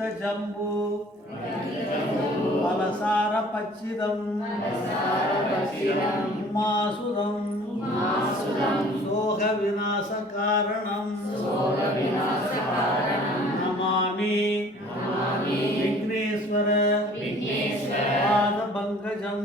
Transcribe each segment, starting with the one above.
जम्बू फलसार पच्चिदं उमासुदं सोह विनाश कारणं नमामि विघ्नेश्वर पाद पंकजं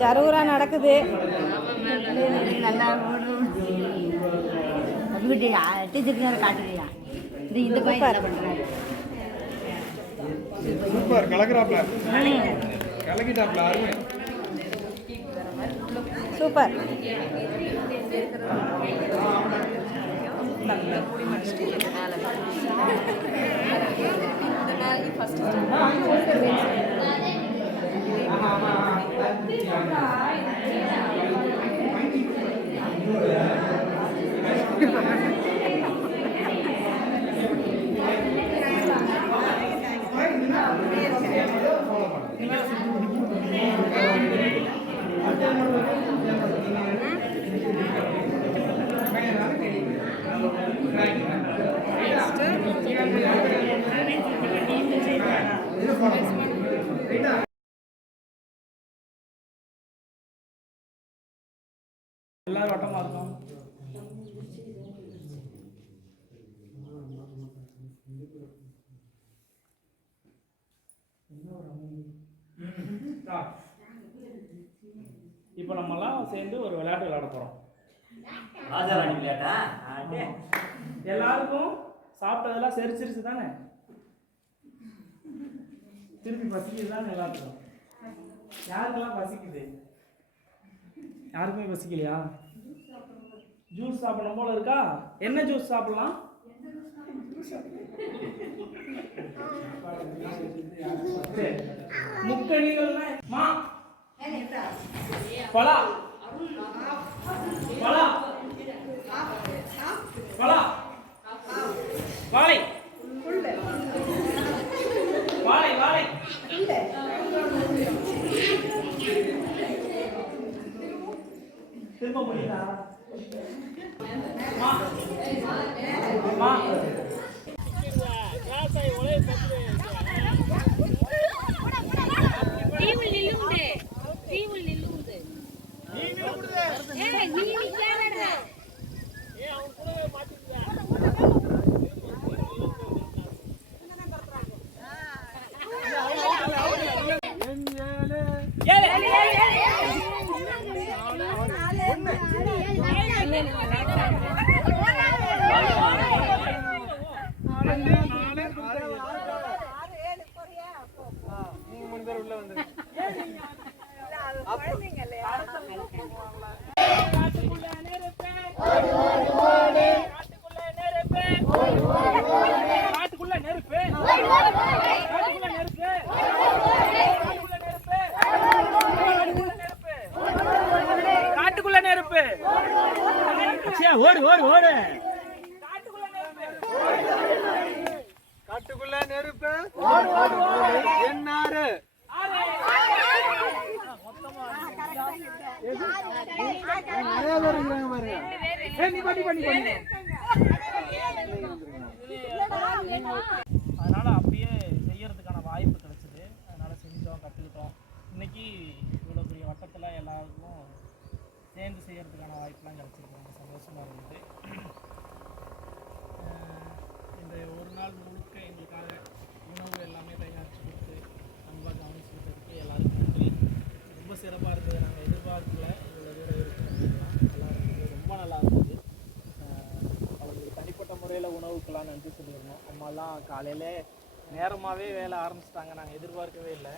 ஜரூரா நடக்குது. நல்லா டீச்சர் காட்டுறியா இந்த பையன் பண்றாரு. சூப்பர் கலக்குறாப்ல கலக்கிட்டாப்ல அருமை சூப்பர். எல்லாரும் வட்டமா இருக்கும். இப்போ நம்மலாம் சேர்ந்து ஒரு விளையாட்டு விளையாட போறோம். எல்லாருக்கும் சாப்பிட்டதெல்லாம் செரிச்சிருச்சு தானே? திருப்பி பசிக்குது தானே எல்லாத்துக்கும்? யாருக்கெல்லாம் பசிக்குது? யாருக்குமே பசிக்கலையா? ஜூஸ் சாப்பிடணும் போல இருக்கா? என்ன ஜூஸ் சாப்பிடலாம்? முக்கணிகள்னா பலா பலா பலா வாழை வாழை வாழை திரும்ப முடியுதா? அதனால அப்படியே செய்யறதுக்கான வாய்ப்பு கிடைச்சிது. அதனால செஞ்சோம், கற்றுக்கிட்டோம். இன்னைக்கு இவ்வளோ பெரிய வட்டத்தில் எல்லாருக்கும் சேர்ந்து செய்யறதுக்கான வாய்ப்புலாம் கிடைச்சிருக்கு. ரொம்ப சந்தோஷமாக இருந்தது. இந்த ஒரு நாள் முழுக்க எங்களுக்காக உணவு எல்லாமே தயாரித்து கொடுத்து அன்பாக கவனிச்சுக்கிறதுக்கு எல்லாருக்கும் நன்றி. ரொம்ப சிறப்பாக இருந்தது. நாங்கள் எதிர்பார்க்கல இவ்வளோ தூரம் இருக்குன்னா நல்லா இருந்தது, ரொம்ப நல்லா இருந்தது. அவங்களுக்கு தனிப்பட்ட முறையில் உணவுக்கெல்லாம் நன்றி சொல்லியிருந்தோம். அம்மாலாம் காலையில் நேரமாகவே வேலை ஆரம்பிச்சிட்டாங்க, நாங்கள் எதிர்பார்க்கவே இல்லை.